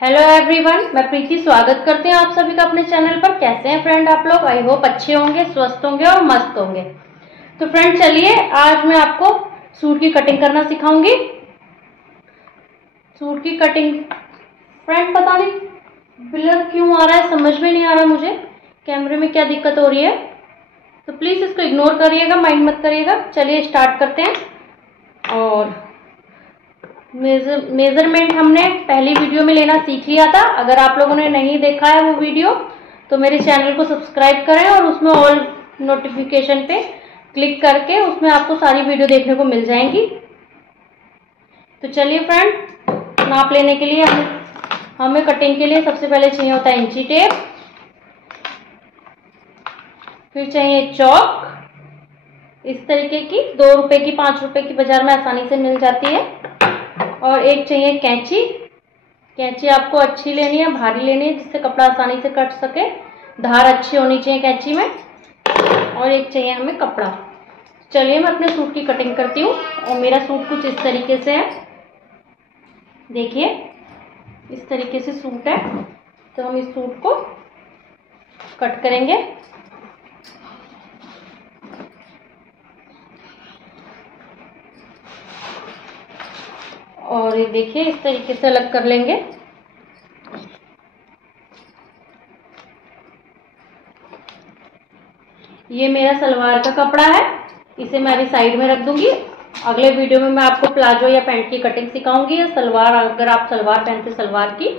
Hello everyone, मैं प्रीति स्वागत करती हूँ आप सभी का अपने चैनल पर। कैसे हैं फ्रेंड आप लोग? आई होप अच्छे होंगे, स्वस्थ होंगे और मस्त होंगे। तो फ्रेंड चलिए, आज मैं आपको सूट की कटिंग करना सिखाऊंगी। सूट की कटिंग फ्रेंड पता नहीं ब्लर क्यों आ रहा है, समझ में नहीं आ रहा मुझे कैमरे में क्या दिक्कत हो रही है, तो प्लीज इसको इग्नोर करिएगा, माइंड मत करिएगा। चलिए स्टार्ट करते हैं। और मेजरमेंट हमने पहली वीडियो में लेना सीख लिया था। अगर आप लोगों ने नहीं देखा है वो वीडियो तो मेरे चैनल को सब्सक्राइब करें और उसमें ऑल नोटिफिकेशन पे क्लिक करके उसमें आपको सारी वीडियो देखने को मिल जाएंगी। तो चलिए फ्रेंड, नाप लेने के लिए हमें कटिंग के लिए सबसे पहले चाहिए होता है इंची टेप, फिर चाहिए चौक, इस तरीके की 2 रुपए की 5 रुपए की बाजार में आसानी से मिल जाती है। और एक चाहिए कैंची। कैंची आपको अच्छी लेनी है, भारी लेनी है, जिससे कपड़ा आसानी से कट सके। धार अच्छी होनी चाहिए कैंची में। और एक चाहिए हमें कपड़ा। चलिए मैं अपने सूट की कटिंग करती हूँ। और मेरा सूट कुछ इस तरीके से है, देखिए इस तरीके से सूट है। तो हम इस सूट को कट करेंगे। और ये देखिए इस तरीके से अलग कर लेंगे। ये मेरा सलवार का कपड़ा है, इसे मैं अभी साइड में रख दूंगी। अगले वीडियो में मैं आपको प्लाजो या पैंट की कटिंग सिखाऊंगी, या सलवार, अगर आप सलवार पहनते सलवार की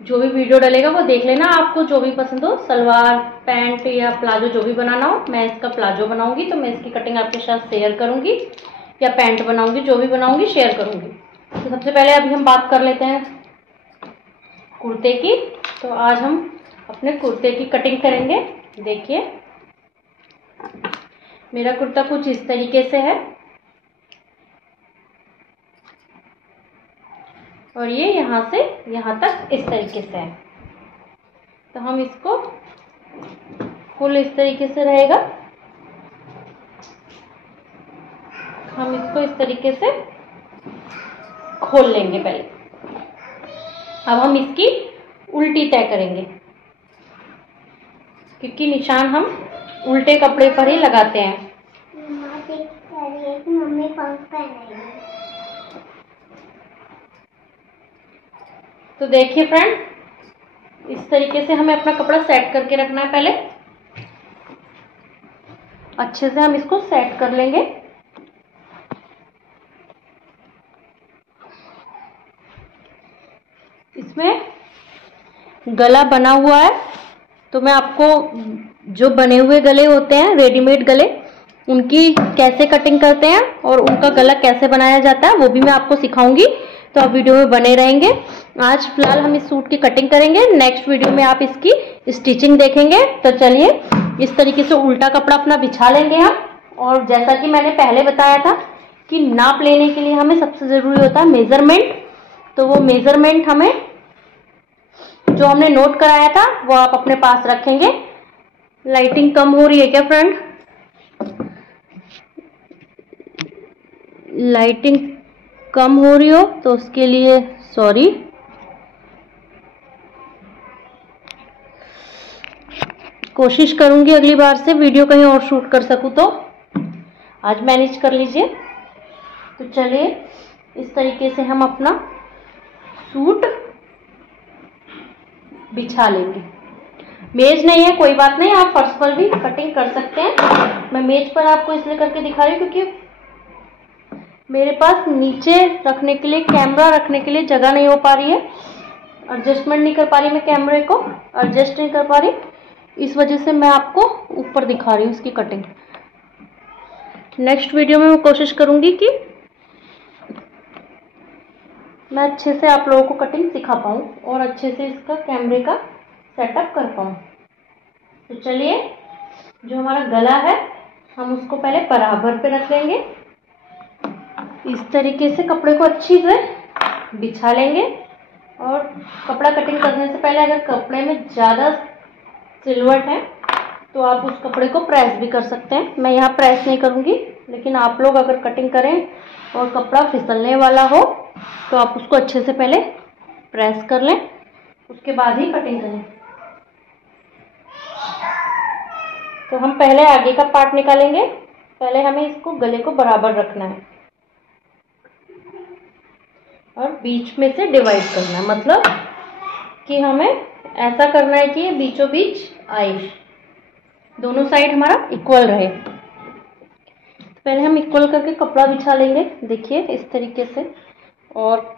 जो भी वीडियो डलेगा वो देख लेना। आपको जो भी पसंद हो, सलवार पैंट या प्लाजो जो भी बनाना हो। मैं इसका प्लाजो बनाऊंगी तो मैं इसकी कटिंग आपके साथ शेयर करूंगी, या पैंट बनाऊंगी, जो भी बनाऊंगी शेयर करूंगी। तो सबसे पहले अभी हम बात कर लेते हैं कुर्ते की। तो आज हम अपने कुर्ते की कटिंग करेंगे। देखिए मेरा कुर्ता कुछ इस तरीके से है, और ये यहाँ से यहाँ तक इस तरीके से है। तो हम इसको फुल इस तरीके से रहेगा, हम इसको इस तरीके से खोल लेंगे पहले। अब हम इसकी उल्टी तय करेंगे, क्योंकि निशान हम उल्टे कपड़े पर ही लगाते हैं। तो देखिए फ्रेंड, इस तरीके से हमें अपना कपड़ा सेट करके रखना है। पहले अच्छे से हम इसको सेट कर लेंगे। इसमें गला बना हुआ है, तो मैं आपको जो बने हुए गले होते हैं, रेडीमेड गले, उनकी कैसे कटिंग करते हैं और उनका गला कैसे बनाया जाता है वो भी मैं आपको सिखाऊंगी। तो आप वीडियो में बने रहेंगे। आज फिलहाल हम इस सूट की कटिंग करेंगे, नेक्स्ट वीडियो में आप इसकी स्टिचिंग देखेंगे। तो चलिए इस तरीके से उल्टा कपड़ा अपना बिछा लेंगे हम। और जैसा कि मैंने पहले बताया था कि नाप लेने के लिए हमें सबसे जरूरी होता है मेजरमेंट। तो वो मेजरमेंट हमें जो हमने नोट कराया था वो आप अपने पास रखेंगे। लाइटिंग कम हो रही है क्या फ्रेंड? लाइटिंग कम हो रही हो तो उसके लिए सॉरी। कोशिश करूंगी अगली बार से वीडियो कहीं और शूट कर सकूं, तो आज मैनेज कर लीजिए। तो चलिए इस तरीके से हम अपना सूट बिछा लेंगे। मेज नहीं है कोई बात नहीं, आप फर्श पर भी कटिंग कर सकते हैं। मैं मेज पर आपको इसलिए करके दिखा रही हूँ क्योंकि मेरे पास नीचे रखने के लिए, कैमरा रखने के लिए जगह नहीं हो पा रही है। एडजस्टमेंट नहीं कर पा रही, मैं कैमरे को एडजस्ट नहीं कर पा रही, इस वजह से मैं आपको ऊपर दिखा रही हूँ इसकी कटिंग। नेक्स्ट वीडियो में मैं कोशिश करूंगी कि मैं अच्छे से आप लोगों को कटिंग सिखा पाऊँ और अच्छे से इसका कैमरे का सेटअप कर पाऊँ। तो चलिए, जो हमारा गला है हम उसको पहले बराबर पे रख लेंगे। इस तरीके से कपड़े को अच्छी से बिछा लेंगे। और कपड़ा कटिंग करने से पहले अगर कपड़े में ज़्यादा सिलवट है तो आप उस कपड़े को प्रेस भी कर सकते हैं। मैं यहाँ प्रेस नहीं करूँगी, लेकिन आप लोग अगर कटिंग करें और कपड़ा फिसलने वाला हो तो आप उसको अच्छे से पहले प्रेस कर लें, उसके बाद ही कटिंग करें। तो हम पहले आगे का पार्ट निकालेंगे। पहले हमें इसको गले को बराबर रखना है और बीच में से डिवाइड करना है, मतलब कि हमें ऐसा करना है कि ये बीचों बीच आए, दोनों साइड हमारा इक्वल रहे। पहले हम इक्वल करके कपड़ा बिछा लेंगे, देखिए इस तरीके से। और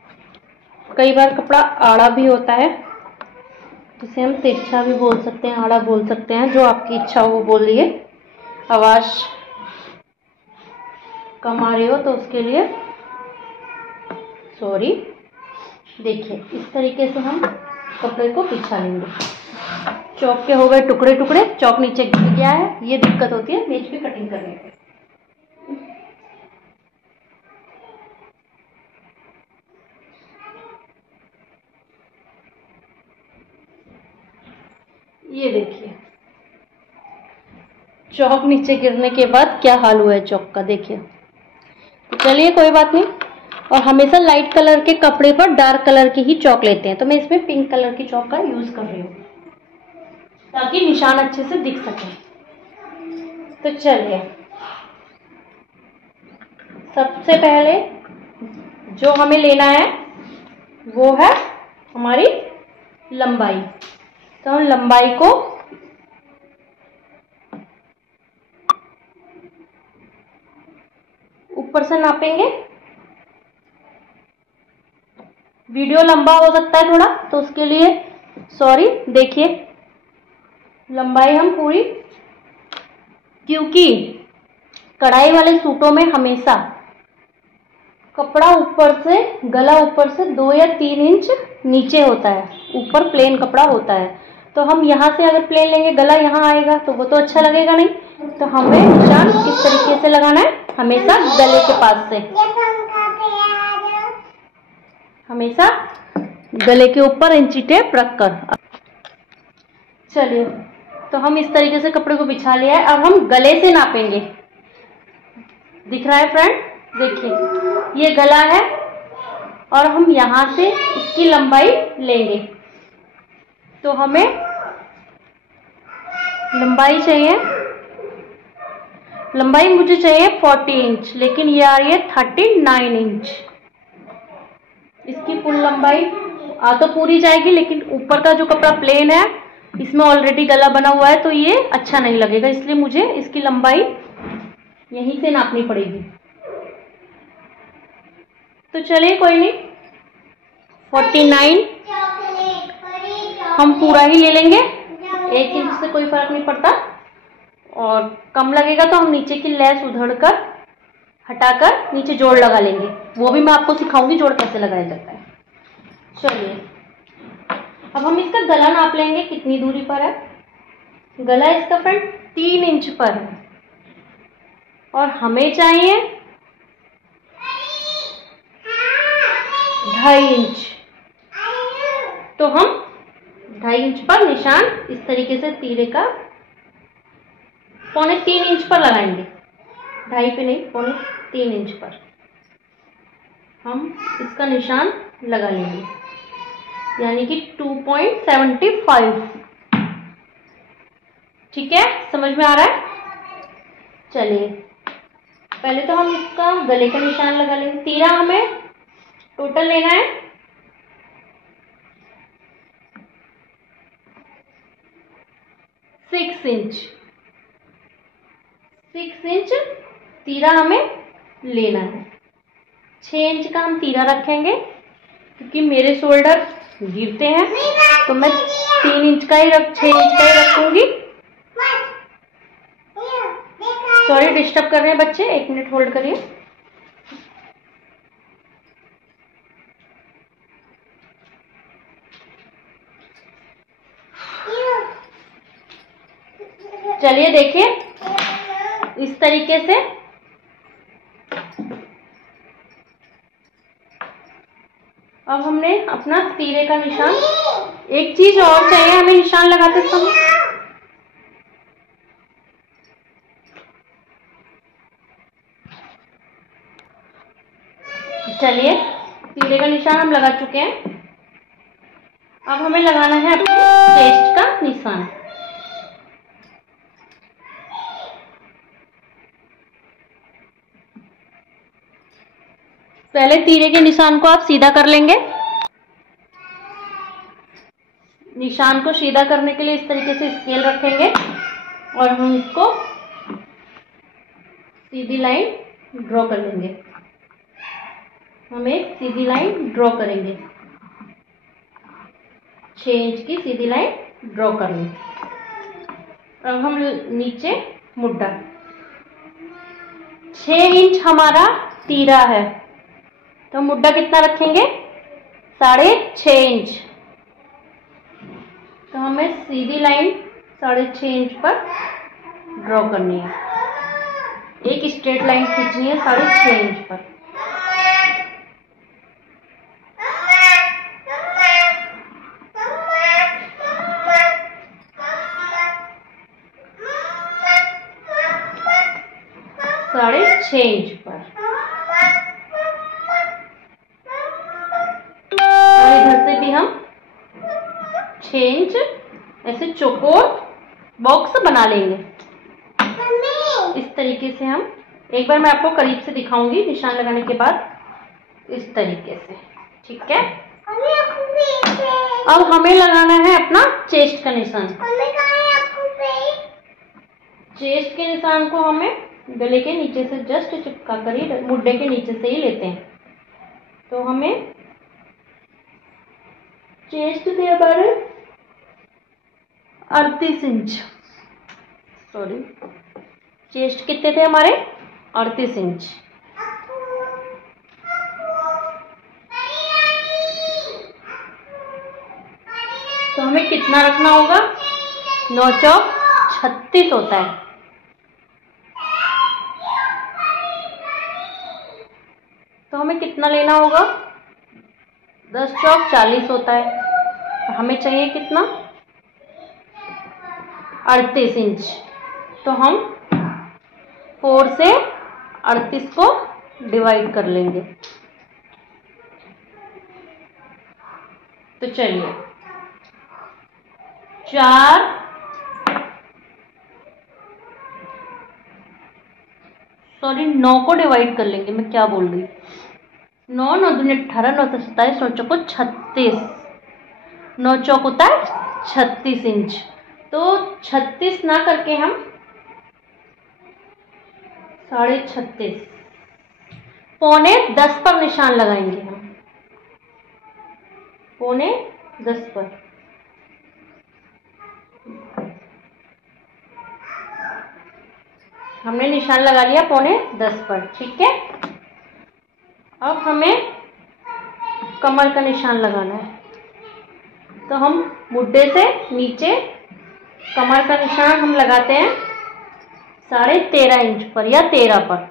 कई बार कपड़ा आड़ा भी होता है, जिसे हम तिरछा भी बोल सकते हैं, आड़ा बोल सकते हैं, जो आपकी इच्छा हो वो बोलिए। आवाज कम आ रही हो तो उसके लिए सॉरी। देखिए इस तरीके से हम कपड़े को बिछा लेंगे। चौक के हो गए टुकड़े टुकड़े, चौक नीचे गिर गया है, ये दिक्कत होती है मेज पे कटिंग करने में। ये देखिए चौक नीचे गिरने के बाद क्या हाल हुआ है चौक का, देखिए। तो चलिए कोई बात नहीं। और हमेशा लाइट कलर के कपड़े पर डार्क कलर की ही चौक लेते हैं, तो मैं इसमें पिंक कलर की चौक का यूज कर रही हूँ ताकि निशान अच्छे से दिख सके। तो चलिए सबसे पहले जो हमें लेना है वो है हमारी लंबाई। तो हम लंबाई को ऊपर से नापेंगे। वीडियो लंबा हो सकता है थोड़ा, तो उसके लिए सॉरी। देखिए लंबाई हम पूरी, क्योंकि कढ़ाई वाले सूटों में हमेशा कपड़ा ऊपर से, गला ऊपर से 2 या 3 इंच नीचे होता है, ऊपर प्लेन कपड़ा होता है। तो हम यहाँ से अगर प्लेन लेंगे, गला यहाँ आएगा तो वो तो अच्छा लगेगा नहीं। तो हमें निशान किस तरीके से लगाना है, हमेशा गले के पास से, हमेशा गले के ऊपर इंची टेप रखकर। चलिए तो हम इस तरीके से कपड़े को बिछा लिया है। अब हम गले से नापेंगे। दिख रहा है फ्रेंड, देखिए ये गला है और हम यहाँ से इसकी लंबाई लेंगे। तो हमें लंबाई चाहिए, लंबाई मुझे चाहिए 40 इंच, लेकिन ये आ रही है 39 इंच। इसकी फुल लंबाई आ तो पूरी जाएगी, लेकिन ऊपर का जो कपड़ा प्लेन है इसमें ऑलरेडी गला बना हुआ है, तो ये अच्छा नहीं लगेगा, इसलिए मुझे इसकी लंबाई यहीं से नापनी पड़ेगी। तो चलिए कोई नहीं, 49 हम पूरा ही ले लेंगे, 1 इंच से कोई फर्क नहीं पड़ता। और कम लगेगा तो हम नीचे की लेस उधड़कर हटाकर नीचे जोड़ लगा लेंगे, वो भी मैं आपको सिखाऊंगी जोड़ कैसे लगाया जाता है। चलिए अब हम इसका गला नाप लेंगे, कितनी दूरी पर है गला इसका फ्रेंड, 3 इंच पर है और हमें चाहिए 2.5 इंच। तो हम 2.5 इंच पर निशान इस तरीके से तीरे का 3.25 इंच पर लगाएंगे, 2.5 पे नहीं, 3.25 इंच पर हम इसका निशान लगा लेंगे, यानी कि 2.75। ठीक है, समझ में आ रहा है। चलिए पहले तो हम इसका गले का निशान लगा लेंगे। तीरा हमें टोटल लेना है 6 इंच, 6 इंच तीरा हमें लेना है। 6 इंच का हम तीरा रखेंगे, क्योंकि मेरे शोल्डर गिरते हैं तो मैं 6 इंच का ही रखूंगी। सॉरी डिस्टर्ब कर रहे हैं बच्चे, 1 मिनट होल्ड करिए। चलिए देखिए इस तरीके से अब हमने अपना तीरे का निशान। एक चीज और चाहिए हमें निशान लगाते समय, चलिए तीरे का निशान हम लगा चुके हैं। अब हमें लगाना है अपने चेस्ट का निशान। पहले तीरे के निशान को आप सीधा कर लेंगे। निशान को सीधा करने के लिए इस तरीके से स्केल रखेंगे और हम इसको सीधी लाइन ड्रॉ कर लेंगे। हम एक सीधी लाइन ड्रॉ करेंगे, 6 इंच की सीधी लाइन ड्रॉ कर लें। अब हम नीचे मुड्ढा, 6 इंच हमारा तीरा है तो मुड्ढा कितना रखेंगे, 6.5 इंच। तो हमें सीधी लाइन 6.5 इंच पर ड्रॉ करनी है, एक स्ट्रेट लाइन खींचनी है 6.5 इंच पर। साढ़े 6 इंच पर। और इधर से भी हम 6 इंच ऐसे चौकोर बॉक्स बना लेंगे। इस तरीके से हम, एक बार मैं आपको करीब से दिखाऊंगी निशान लगाने के बाद, इस तरीके से, ठीक है। अब हमें लगाना है अपना चेस्ट का निशान। चेस्ट के निशान को हमें गले के नीचे से जस्ट चिपका कर ही, मुड्ढे के नीचे से ही लेते हैं। तो हमें चेस्ट थे हमारे 38 इंच, सॉरी, चेस्ट कितने थे हमारे 38 इंच। तो हमें कितना रखना होगा, 9 चौक 36 होता है। तो हमें कितना लेना होगा, 10 चौक 40 होता है। तो हमें चाहिए कितना, 38 इंच। तो हम 4 से 38 को डिवाइड कर लेंगे। तो चलिए 9 को डिवाइड कर लेंगे, मैं क्या बोल रही, 9 9 दूनी 18, 9 27, 9 चौको 36, 9 चौक होता है 36 इंच। तो 36 ना करके हम 36.5, 9.25 पर निशान लगाएंगे हम, 9.25 पर। हमने निशान लगा लिया 9.25 पर, ठीक है। अब हमें कमर का निशान लगाना है। तो हम मुड्ढे से नीचे कमर का निशान हम लगाते हैं 13.5 इंच पर या 13 पर,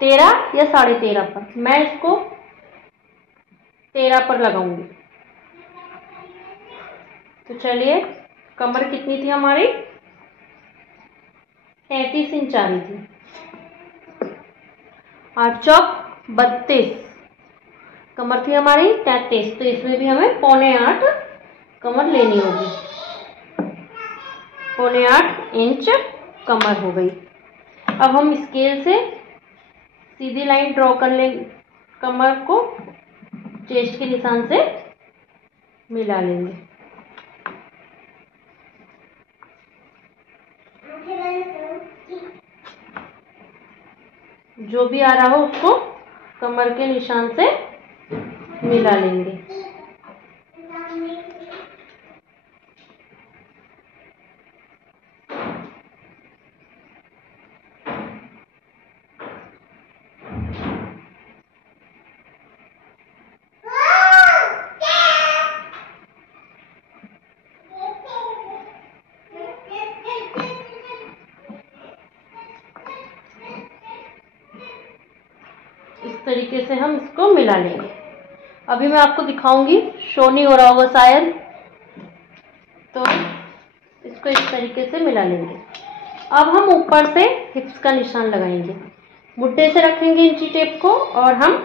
13 या 13.5 पर। मैं इसको 13 पर लगाऊंगी। तो चलिए, कमर कितनी थी हमारी, 33 इंच आ रही थी। 8 चौक 32, कमर थी हमारी 33, तो इसमें भी हमें 9.25 कमर लेनी होगी। 9.25 इंच कमर हो गई। अब हम स्केल से सीधी लाइन ड्रॉ कर लेंगे, कमर को चेस्ट के निशान से मिला लेंगे। जो भी आ रहा हो उसको कमर के निशान से मिला लेंगे। इस तरीके से हम इसको मिला लेंगे। अभी मैं आपको दिखाऊंगी, शो नहीं हो रहा होगा शायद, तो इसको इस तरीके से मिला लेंगे। अब हम ऊपर से हिप्स का निशान लगाएंगे, मुट्ठे से रखेंगे इंची टेप को, और हम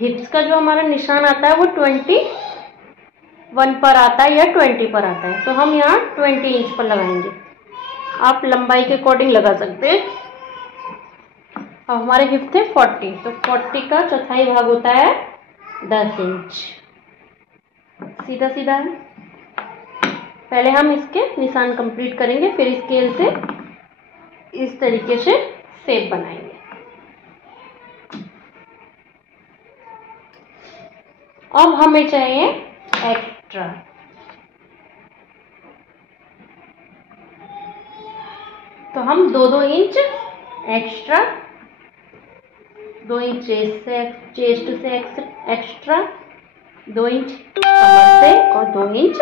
हिप्स का जो हमारा निशान आता है वो 20 1 पर आता है या 20 पर आता है, तो हम यहाँ 20 इंच पर लगाएंगे। आप लंबाई के अकॉर्डिंग लगा सकते हैं। अब हमारे हिप थे 40, तो 40 का चौथाई भाग होता है 10 इंच। सीधा सीधा है। पहले हम इसके निशान कंप्लीट करेंगे, फिर स्केल से इस तरीके से शेप बनाएंगे। अब हमें चाहिए एक्स्ट्रा, तो हम 2-2 इंच एक्स्ट्रा, 2 इंच चेस्ट से एक्स्ट्रा, 2 इंच कमर से और 2 इंच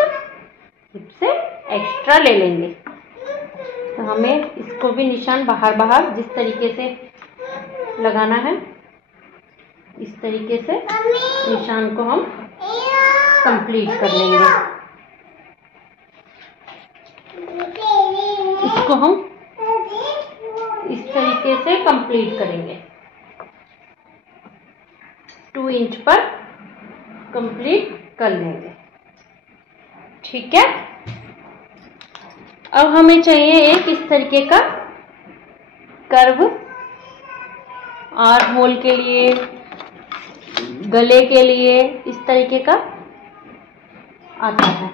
हिप से एक्स्ट्रा ले लेंगे। तो हमें इसको भी निशान बाहर बाहर जिस तरीके से लगाना है, इस तरीके से निशान को हम कंप्लीट कर लेंगे। इसको हम इस तरीके से कंप्लीट करेंगे। 2 इंच पर कंप्लीट कर लेंगे। ठीक है। अब हमें चाहिए एक इस तरीके का कर्व, आर्म होल के लिए, गले के लिए इस तरीके का आता है।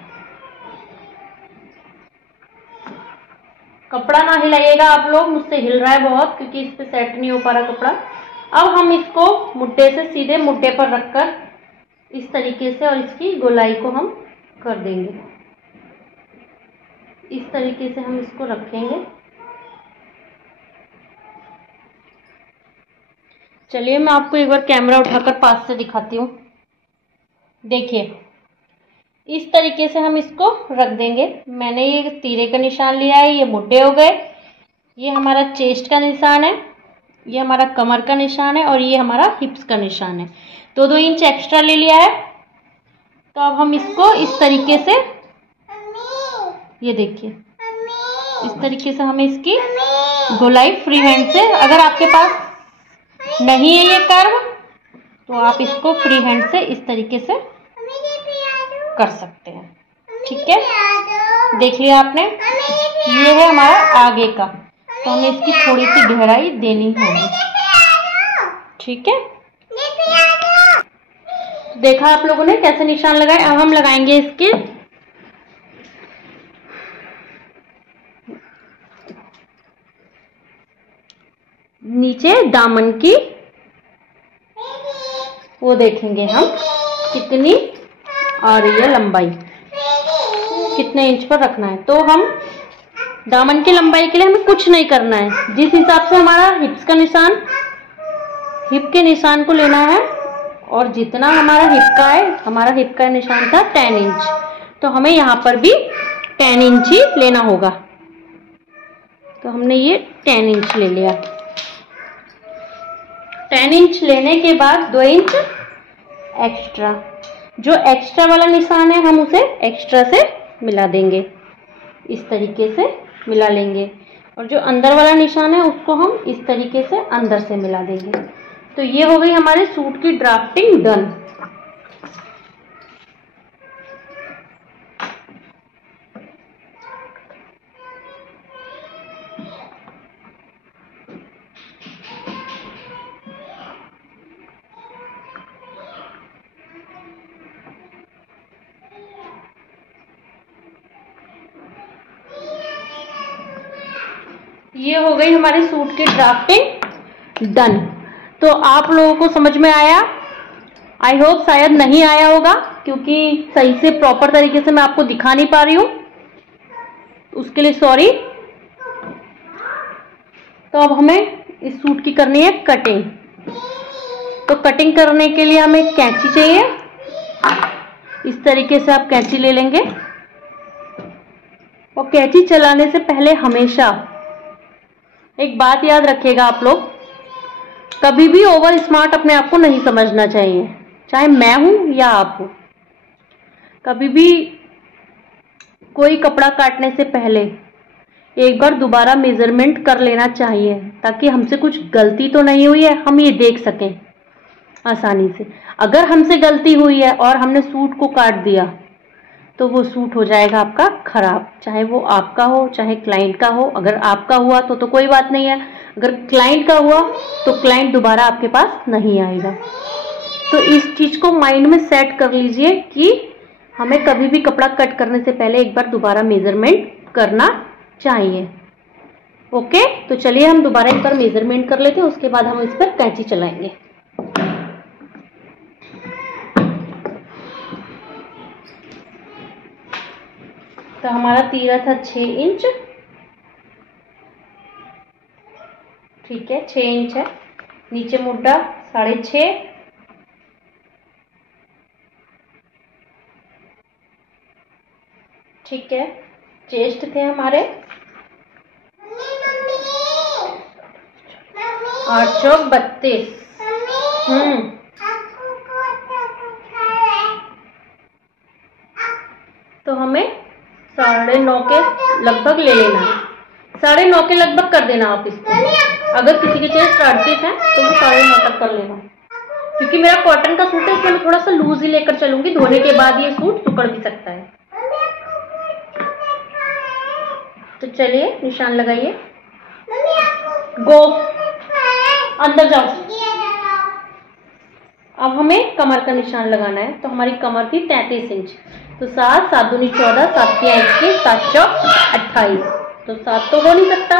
कपड़ा ना हिलाइएगा आप लोग, मुझसे हिल रहा है बहुत क्योंकि इस पे सेट नहीं हो पा रहा कपड़ा। अब हम इसको मुड्डे से सीधे मुड्डे पर रखकर इस तरीके से और इसकी गोलाई को हम कर देंगे। इस तरीके से हम इसको रखेंगे। चलिए मैं आपको एक बार कैमरा उठाकर पास से दिखाती हूँ। देखिए इस तरीके से हम इसको रख देंगे। मैंने ये तीरे का निशान लिया है, ये मुड्डे हो गए, ये हमारा चेस्ट का निशान है, ये हमारा कमर का निशान है और ये हमारा हिप्स का निशान है। 2-2 इंच एक्स्ट्रा ले लिया है। तो अब हम इसको इस तरीके से, ये देखिए इस तरीके से हमें इसकी गोलाई फ्री हैंड से, अगर आपके पास नहीं है ये कर्व तो आप इसको फ्री हैंड से इस तरीके से कर सकते हैं। ठीक है, देख लिया आपने। ये है हमारा आगे का, तो हमें इसकी थोड़ी सी गहराई देनी होगी। ठीक है, देखा आप लोगों ने कैसे निशान लगाए। अब हम लगाएंगे इसके नीचे दामन की, वो देखेंगे हम कितनी आ रही है लंबाई, कितने इंच पर रखना है। तो हम दामन की लंबाई के लिए हमें कुछ नहीं करना है। जिस हिसाब से हमारा हिप्स का निशान, हिप के निशान को लेना है और जितना हमारा हिप का है, हमारा हिप का निशान था 10 इंच, तो हमें यहाँ पर भी 10 इंच ही लेना होगा। तो हमने ये 10 इंच ले लिया। 10 इंच लेने के बाद 2 इंच एक्स्ट्रा, जो एक्स्ट्रा वाला निशान है हम उसे एक्स्ट्रा से मिला देंगे, इस तरीके से मिला लेंगे। और जो अंदर वाला निशान है उसको हम इस तरीके से अंदर से मिला देंगे। तो ये हो गई हमारे सूट की ड्राफ्टिंग डन। ये हो गई हमारे सूट की ड्राफ्टिंग डन। तो आप लोगों को समझ में आया? आई होप शायद नहीं आया होगा क्योंकि सही से प्रॉपर तरीके से मैं आपको दिखा नहीं पा रही हूँ, उसके लिए सॉरी। तो अब हमें इस सूट की करनी है कटिंग। तो कटिंग करने के लिए हमें कैंची चाहिए। इस तरीके से आप कैंची ले लेंगे और कैंची चलाने से पहले हमेशा एक बात याद रखिएगा आप लोग, कभी भी ओवर स्मार्ट अपने आप को नहीं समझना चाहिए, चाहे मैं हूं या आप हो। कभी भी कोई कपड़ा काटने से पहले एक बार दोबारा मेजरमेंट कर लेना चाहिए ताकि हमसे कुछ गलती तो नहीं हुई है, हम ये देख सकें आसानी से। अगर हमसे गलती हुई है और हमने सूट को काट दिया तो वो सूट हो जाएगा आपका खराब, चाहे वो आपका हो चाहे क्लाइंट का हो। अगर आपका हुआ तो कोई बात नहीं है, अगर क्लाइंट का हुआ तो क्लाइंट दोबारा आपके पास नहीं आएगा। तो इस चीज को माइंड में सेट कर लीजिए कि हमें कभी भी कपड़ा कट करने से पहले एक बार दोबारा मेजरमेंट करना चाहिए। ओके, तो चलिए हम दोबारा एक बार मेजरमेंट कर लेते हैं, उसके बाद हम इस पर कैंची चलाएंगे। तो हमारा तीरा था 6 इंच, ठीक है 6 इंच है। नीचे मुड्डा 6.5, ठीक है। चेस्ट थे हमारे 8 चौक 32। तो हमें 9.5 के लगभग ले लेना है, 9.5 के लगभग कर देना आप इसको। अगर किसी के चेस्ट 38 है तो वो 9.5 तक कर लेना, क्योंकि मेरा कॉटन का सूट है इसलिए मैं थोड़ा सा लूज ही लेकर चलूंगी। धोने के बाद ये सूट सुकड़ भी सकता है। तो चलिए निशान लगाइए, गो अंदर जाओ। अब हमें कमर का निशान लगाना है। तो हमारी कमर थी 33 इंच, तो 7, 7 दूनी 14, 7 तिया 21, 7 चौक 28। तो 7 तो हो नहीं सकता,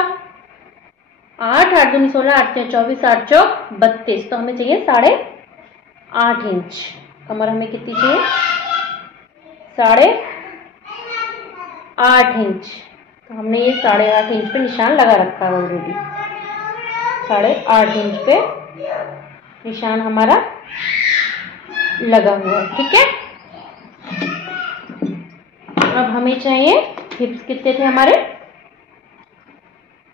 8, 8 दूनी 16, 8 तिया 24, 8 चौक 32। तो हमें चाहिए 8.5 इंच। कमर हमें कितनी चाहिए? 8.5 इंच। तो हमने ये 8.5 इंच पे निशान लगा रखा है ऑलरेडी। 8.5 इंच पे निशान हमारा लगा हुआ है, ठीक है। अब हमें चाहिए हिप्स। कितने थे हमारे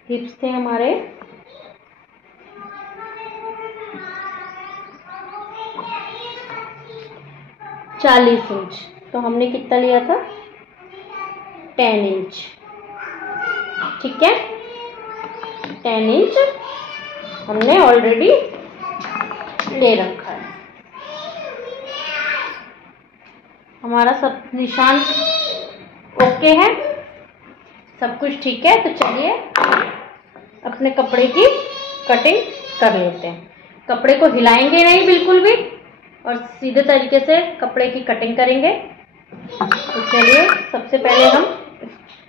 हिप्स? थे हमारे 40 इंच। तो हमने कितना लिया था? 10 इंच, ठीक है। 10 इंच हमने ऑलरेडी ले रखा है। हमारा सब निशान ओके है, सब कुछ ठीक है। तो चलिए अपने कपड़े की कटिंग कर लेते हैं। कपड़े को हिलाएंगे नहीं बिल्कुल भी, और सीधे तरीके से कपड़े की कटिंग करेंगे। तो चलिए सबसे पहले हम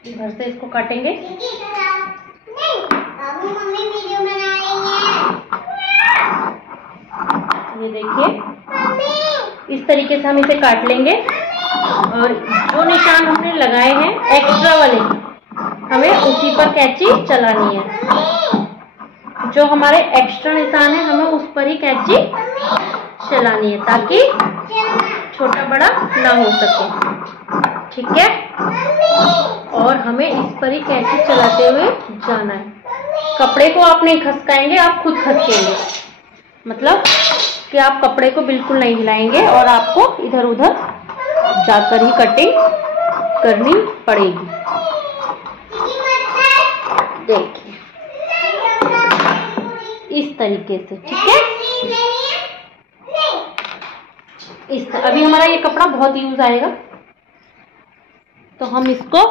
इधर से इसको काटेंगे। ये देखिए इस तरीके से हम इसे काट लेंगे, और जो निशान हमने लगाए हैं एक्स्ट्रा वाले, हमें उसी पर कैंची चलानी है। जो हमारे एक्स्ट्रा निशान है हमें उस पर ही कैंची चलानी है, ताकि छोटा बड़ा ना हो सके, ठीक है। और हमें इस पर ही कैंची चलाते हुए जाना है। कपड़े को आप नहीं खसकाएंगे, आप खुद खसकेंगे, मतलब कि आप कपड़े को बिल्कुल नहीं हिलाएंगे और आपको इधर उधर जाकर ही कटिंग करनी पड़ेगी। देखिए इस तरीके से, ठीक है। अभी हमारा ये कपड़ा बहुत यूज आएगा, तो हम इसको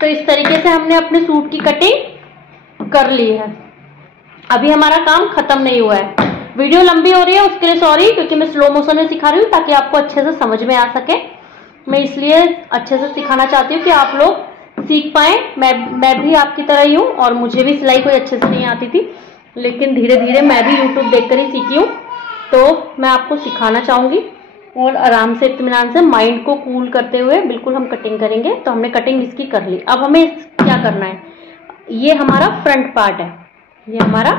तो इस तरीके से हमने अपने सूट की कटिंग कर ली है। अभी हमारा काम खत्म नहीं हुआ है। वीडियो लंबी हो रही है उसके लिए सॉरी, क्योंकि मैं स्लो मोशन में सिखा रही हूँ ताकि आपको अच्छे से समझ में आ सके। मैं इसलिए अच्छे से सिखाना चाहती हूँ कि आप लोग सीख पाए। मैं भी आपकी तरह ही हूँ, और मुझे भी सिलाई कोई अच्छे से नहीं आती थी, लेकिन धीरे धीरे मैं भी यूट्यूब देखकर ही सीखी हूँ। तो मैं आपको सिखाना चाहूँगी, और आराम से इत्मीनान से माइंड को कूल करते हुए बिल्कुल हम कटिंग करेंगे। तो हमने कटिंग इसकी कर ली। अब हमें क्या करना है? ये हमारा फ्रंट पार्ट है, ये हमारा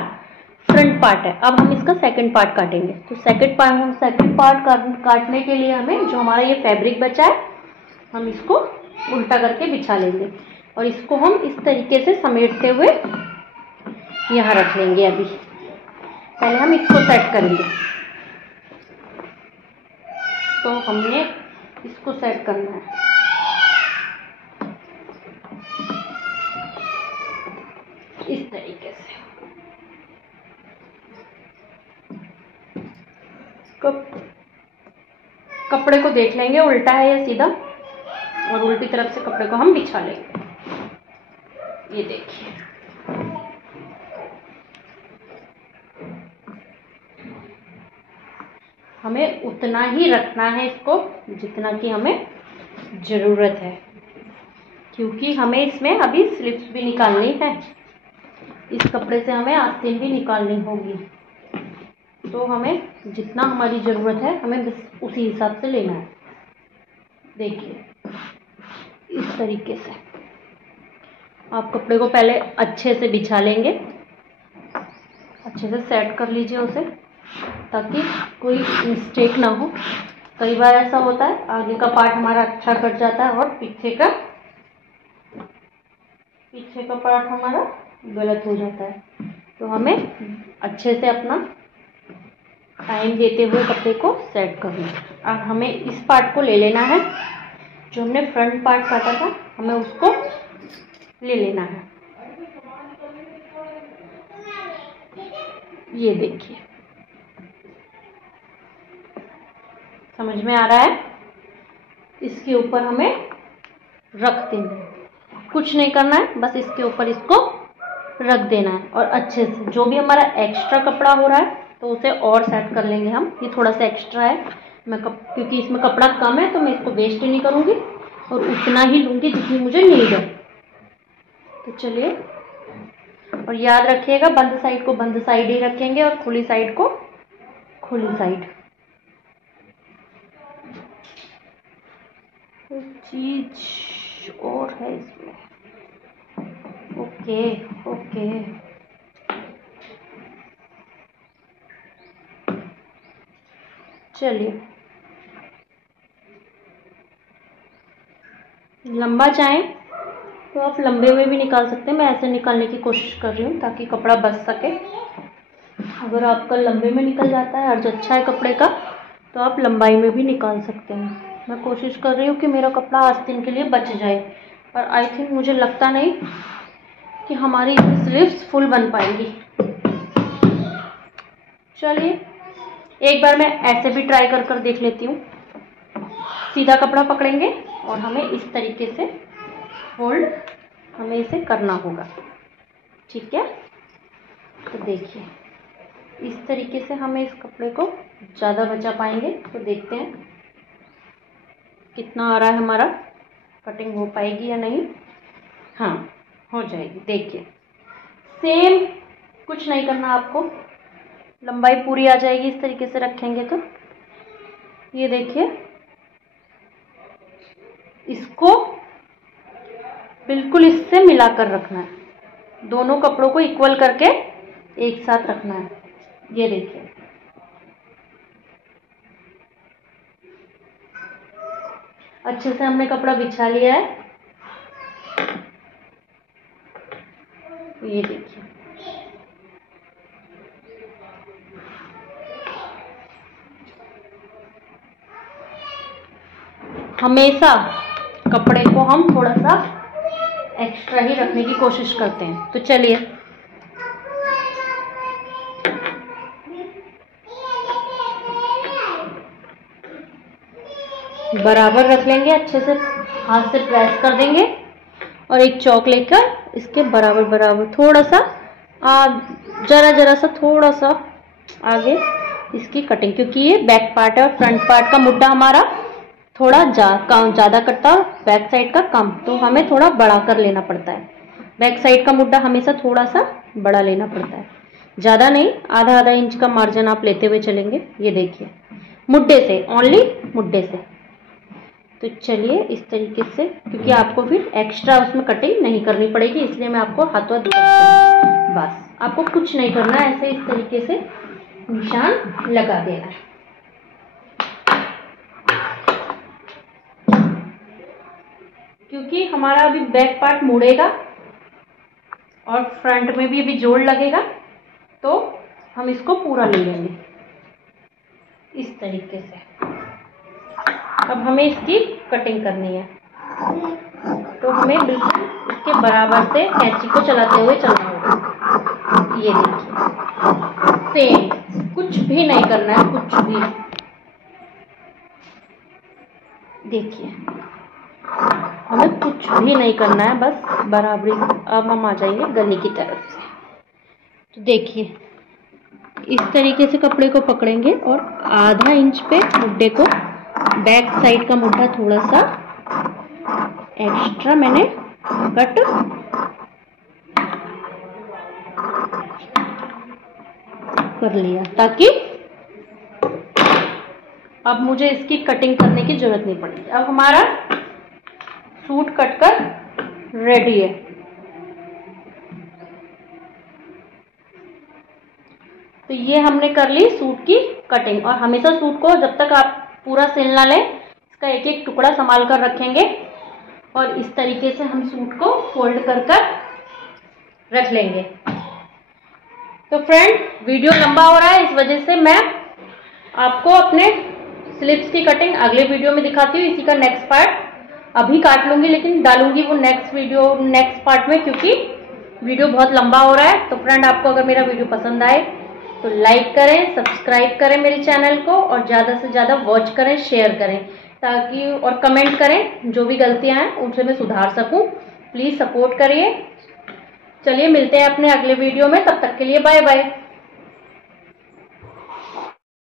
फ्रंट पार्ट है। अब हम इसका सेकंड पार्ट काटेंगे। तो सेकंड पार्ट काटने के लिए हमें जो हमारा ये फैब्रिक बचा है, हम इसको उल्टा करके बिछा लेंगे, और इसको हम इस तरीके से समेटते हुए यहाँ रख लेंगे। अभी पहले हम इसको सेट करेंगे। तो हमने इसको सेट करना है इस तरीके से। कपड़े को देख लेंगे उल्टा है या सीधा, और उल्टी तरफ से कपड़े को हम बिछा लेंगे। ये देखिए, हमें उतना ही रखना है इसको जितना कि हमें ज़रूरत है, क्योंकि हमें इसमें अभी स्लिप्स भी निकालनी है। इस कपड़े से हमें आस्तीन भी निकालनी होगी, तो हमें जितना हमारी ज़रूरत है हमें बस उसी हिसाब से लेना है। देखिए, इस तरीके से आप कपड़े को पहले अच्छे से बिछा लेंगे, अच्छे से सेट कर लीजिए उसे, ताकि कोई मिस्टेक ना हो। कई बार ऐसा होता है आगे का पार्ट हमारा अच्छा कट जाता है और पीछे का पार्ट हमारा गलत हो जाता है। तो हमें अच्छे से अपना टाइम देते हुए कपड़े को सेट करना है। अब हमें इस पार्ट को ले लेना है, जो हमने फ्रंट पार्ट काटा था हमें उसको ले लेना है। ये देखिए, समझ में आ रहा है? इसके ऊपर हमें रख देना है, कुछ नहीं करना है, बस इसके ऊपर इसको रख देना है। और अच्छे से जो भी हमारा एक्स्ट्रा कपड़ा हो रहा है तो उसे और सेट कर लेंगे हम। ये थोड़ा सा एक्स्ट्रा है, क्योंकि इसमें कपड़ा कम है तो मैं इसको वेस्ट नहीं करूँगी और उतना ही लूँगी जितनी मुझे नीड है। तो चलिए, और याद रखिएगा बंद साइड को बंद साइड ही रखेंगे और खुली साइड को खुली साइड। चीज और है इसमें। ओके ओके, चलिए, लंबा चाहें तो आप लंबे में भी निकाल सकते हैं। मैं ऐसे निकालने की कोशिश कर रही हूँ ताकि कपड़ा बच सके। अगर आपका लंबे में निकल जाता है अर्ज अच्छा है कपड़े का, तो आप लंबाई में भी निकाल सकते हैं। मैं कोशिश कर रही हूँ कि मेरा कपड़ा आस्तीन के लिए बच जाए, पर आई थिंक मुझे लगता नहीं कि हमारी स्लीव्स फुल बन पाएंगी। चलिए, एक बार मैं ऐसे भी ट्राई कर देख लेती हूँ। सीधा कपड़ा पकड़ेंगे और हमें इस तरीके से फोल्ड हमें इसे करना होगा, ठीक है? तो देखिए, इस तरीके से हमें इस कपड़े को ज़्यादा बचा पाएंगे। तो देखते हैं कितना आ रहा है हमारा, कटिंग हो पाएगी या नहीं। हाँ, हो जाएगी। देखिए, सेम कुछ नहीं करना आपको, लंबाई पूरी आ जाएगी इस तरीके से रखेंगे तो। ये देखिए, इसको बिल्कुल इससे मिलाकर रखना है, दोनों कपड़ों को इक्वल करके एक साथ रखना है। ये देखिए, अच्छे से हमने कपड़ा बिछा लिया है। ये देखिए, हमेशा कपड़े को हम थोड़ा सा एक्स्ट्रा ही रखने की कोशिश करते हैं। तो चलिए, बराबर रख लेंगे, अच्छे से हाथ से प्रेस कर देंगे और एक चौक लेकर इसके बराबर बराबर थोड़ा सा जरा सा थोड़ा सा आगे इसकी कटिंग, क्योंकि ये बैक पार्ट है और फ्रंट पार्ट का मुड्डा हमारा थोड़ा ज़्यादा कटता है, बैक साइड का कम, तो हमें थोड़ा बड़ा कर लेना पड़ता है। बैक साइड का मुड्डा हमेशा थोड़ा सा बड़ा लेना पड़ता है, ज़्यादा नहीं, आधा इंच का मार्जिन आप लेते हुए चलेंगे। ये देखिए, मुड्डे से, ओनली मुड्डे से। तो चलिए, इस तरीके से, क्योंकि आपको फिर एक्स्ट्रा उसमें कटिंग नहीं करनी पड़ेगी, इसलिए मैं आपको हाथों बस, आपको कुछ नहीं करना है, ऐसे इस तरीके से निशान लगा देना है। क्योंकि हमारा अभी बैक पार्ट मुड़ेगा और फ्रंट में भी अभी जोड़ लगेगा, तो हम इसको पूरा ले लेंगे इस तरीके से। अब हमें इसकी कटिंग करनी है, तो हमें बिल्कुल इसके बराबर से कैंची को चलाते हुए चलना होगा। ये देखिए, सेम, कुछ भी नहीं करना है, कुछ भी। देखिए हमें कुछ भी नहीं करना है, बस बराबरी। अब हम आ जाएंगे गले की तरफ से। तो देखिए इस तरीके से कपड़े को पकड़ेंगे और आधा इंच पे मुड्ढे को, बैक साइड का मुड्ढा थोड़ा सा एक्स्ट्रा मैंने कट कर लिया, ताकि अब मुझे इसकी कटिंग करने की जरूरत नहीं पड़ेगी। अब हमारा सूट कटकर रेडी है। तो ये हमने कर ली सूट की कटिंग। और हमेशा सूट को जब तक आप पूरा सिल ना लें, इसका एक एक टुकड़ा संभाल कर रखेंगे और इस तरीके से हम सूट को फोल्ड कर कर रख लेंगे। तो फ्रेंड वीडियो लंबा हो रहा है, इस वजह से मैं आपको अपने स्लीव्स की कटिंग अगले वीडियो में दिखाती हूँ। इसी का नेक्स्ट पार्ट अभी काट लूंगी, लेकिन डालूंगी वो नेक्स्ट पार्ट में, क्योंकि वीडियो बहुत लंबा हो रहा है। तो फ्रेंड आपको अगर मेरा वीडियो पसंद आए तो लाइक करें, सब्सक्राइब करें मेरे चैनल को, और ज़्यादा से ज़्यादा वॉच करें, शेयर करें, ताकि और कमेंट करें, जो भी गलतियां हैं उनसे मैं सुधार सकूं। प्लीज़ सपोर्ट करिए। चलिए मिलते हैं अपने अगले वीडियो में, तब तक के लिए बाय बाय।